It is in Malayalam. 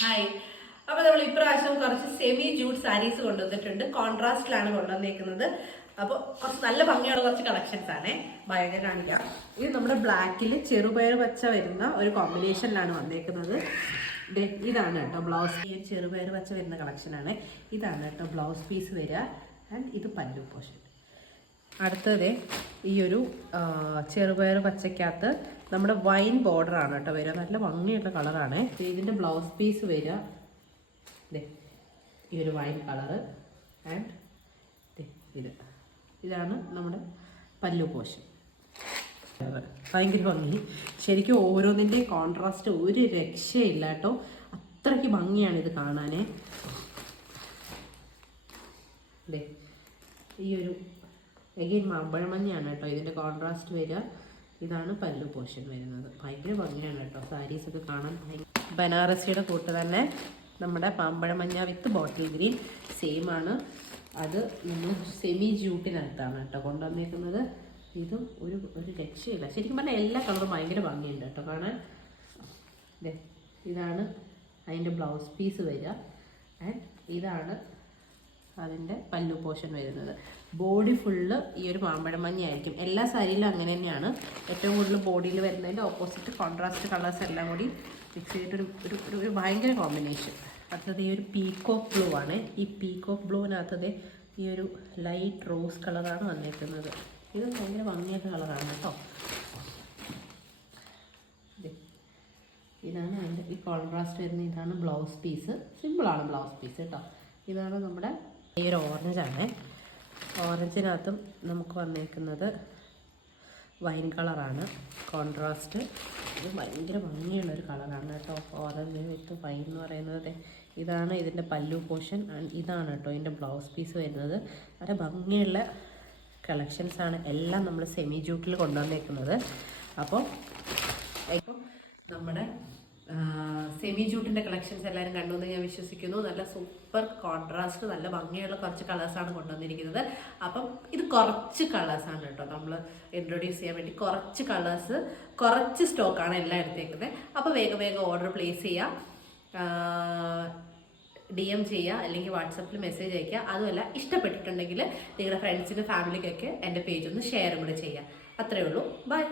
ഹായ്. അപ്പോൾ നമ്മൾ ഇപ്രാവശ്യം കുറച്ച് സെമി ജൂട്ട് സാരീസ് കൊണ്ടുവന്നിട്ടുണ്ട്. കോൺട്രാസ്റ്റിലാണ് കൊണ്ടുവന്നേക്കുന്നത്. അപ്പോൾ കുറച്ച് നല്ല ഭംഗിയുള്ള കുറച്ച് കളക്ഷൻസ് ആണേ. ഭയങ്കര കാണിക്കാം. ഇത് നമ്മുടെ ബ്ലാക്കിൽ ചെറുപയർ പച്ച വരുന്ന ഒരു കോമ്പിനേഷനിലാണ് വന്നേക്കുന്നത്. ഇതാണ് കേട്ടോ ബ്ലൗസ്. ഈ ചെറുപയർ പച്ച വരുന്ന കളക്ഷനാണ്. ഇതാണ് കേട്ടോ ബ്ലൗസ് പീസ് വരിക. ആൻഡ് ഇത് പല്ലു പോർഷൻ. അടുത്തത് ഈ ഒരു ചെറുപയർ പച്ചക്കകത്ത് നമ്മുടെ വൈൻ ബോർഡർ ആണ് കേട്ടോ വരിക. നല്ല ഭംഗിയുള്ള കളറാണ്. ഇതിൻ്റെ ബ്ലൗസ് പീസ് വരിക ഈ ഒരു വൈൻ കളറ്. ആൻഡ് ഇതാണ് നമ്മുടെ പല്ലു പോർഷൻ. ഭയങ്കര ഭംഗി. ശരിക്കും ഓരോന്നിൻ്റെ കോൺട്രാസ്റ്റ് ഒരു രക്ഷയില്ല കേട്ടോ. അത്രയ്ക്ക് ഭംഗിയാണ് ഇത് കാണാനേ. ഈ ഒരു എഗെയിൻ മാമ്പഴമഞ്ഞയാണ് കേട്ടോ ഇതിൻ്റെ കോൺട്രാസ്റ്റ് വരിക. ഇതാണ് പല്ലു പോർഷൻ വരുന്നത്. ഭയങ്കര ഭംഗിയാണ് കേട്ടോ സാരീസൊക്കെ കാണാൻ. ബനാറസിയുടെ കൂട്ട് തന്നെ നമ്മുടെ മാമ്പഴമഞ്ഞ വിത്ത് ബോട്ടിൽ ഗ്രീൻ സെയിം ആണ്. അത് നമ്മൾ സെമി ജൂട്ടിനകത്താണ് കേട്ടോ കൊണ്ടുവന്നേക്കുന്നത്. ഇതും ഒരു രക്ഷയില്ല. ശരിക്കും പറഞ്ഞാൽ എല്ലാ കളറും ഭയങ്കര ഭംഗിയുണ്ട് കേട്ടോ കാണാൻ. ഇതാണ് അതിൻ്റെ ബ്ലൗസ് പീസ് വരിക. ആൻഡ് ഇതാണ് അതിൻ്റെ പല്ലു പോർഷൻ വരുന്നത്. ബോഡി ഫുള്ള് ഈ ഒരു മാമ്പഴം മഞ്ഞയായിരിക്കും. എല്ലാ സാരിയിലും അങ്ങനെ തന്നെയാണ്. ഏറ്റവും കൂടുതൽ ബോഡിയിൽ വരുന്നതിൻ്റെ ഓപ്പോസിറ്റ് കോൺട്രാസ്റ്റ് കളേഴ്സ് എല്ലാം കൂടി മിക്സ് ചെയ്തിട്ടൊരു ഒരു ഭയങ്കര കോമ്പിനേഷൻ. അടുത്തത് ഈ ഒരു പീകോക്ക് ബ്ലൂ ആണ്. ഈ പീകോക്ക് ബ്ലൂവിനകത്തത് ഈ ഒരു ലൈറ്റ് റോസ് കളറാണ് വന്നേക്കുന്നത്. ഇത് ഭയങ്കര ഭംഗിയായിട്ട് കളറാണ് കേട്ടോ. ഇതാണ് അതിൻ്റെ ഈ കോൺട്രാസ്റ്റ് വരുന്ന. ഇതാണ് ബ്ലൗസ് പീസ്. സിമ്പിളാണ് ബ്ലൗസ് പീസ് കേട്ടോ. ഇതാണ് നമ്മുടെ ഈ ഒരു ഓറഞ്ചാണ്. ഓറഞ്ചിനകത്തും നമുക്ക് വന്നേക്കുന്നത് വൈൻ കളറാണ് കോൺട്രാസ്റ്റ്. ഇത് ഭയങ്കര ഭംഗിയുള്ളൊരു കളറാണ് കേട്ടോ. ഓറഞ്ച് വിത്ത് വൈൻ എന്ന് പറയുന്നത്. ഇതാണ് ഇതിൻ്റെ പല്ലു പോർഷൻ. ഇതാണ് കേട്ടോ ഇതിൻ്റെ ബ്ലൗസ് പീസ് വരുന്നത്. വളരെ ഭംഗിയുള്ള കളക്ഷൻസാണ് എല്ലാം നമ്മൾ സെമി ജൂട്ടിൽ കൊണ്ടുവന്നേക്കുന്നത്. അപ്പോൾ നമ്മുടെ സെമി ജൂട്ടിൻ്റെ കളക്ഷൻസ് എല്ലാവരും കണ്ടുവന്ന് ഞാൻ വിശ്വസിക്കുന്നു. നല്ല സൂപ്പർ കോൺട്രാസ്റ്റ് നല്ല ഭംഗിയുള്ള കുറച്ച് കളേഴ്സാണ് കൊണ്ടുവന്നിരിക്കുന്നത്. അപ്പം ഇത് കുറച്ച് കളേഴ്സാണ് കേട്ടോ നമ്മൾ ഇൻട്രൊഡ്യൂസ് ചെയ്യാൻ വേണ്ടി. കുറച്ച് കളേഴ്സ്, കുറച്ച് സ്റ്റോക്കാണ് എല്ലാം എടുത്തേക്കുന്നത്. അപ്പോൾ വേഗം വേഗം ഓർഡർ പ്ലേസ് ചെയ്യുക, DM ചെയ്യുക, അല്ലെങ്കിൽ വാട്സപ്പിൽ മെസ്സേജ് അയയ്ക്കുക. അതുമല്ല ഇഷ്ടപ്പെട്ടിട്ടുണ്ടെങ്കിൽ നിങ്ങളുടെ ഫ്രണ്ട്സിനും ഫാമിലിക്കൊക്കെ എൻ്റെ പേജ് ഒന്ന് ഷെയർ കൂടെ ചെയ്യുക. അത്രയേ ഉള്ളൂ. ബൈ.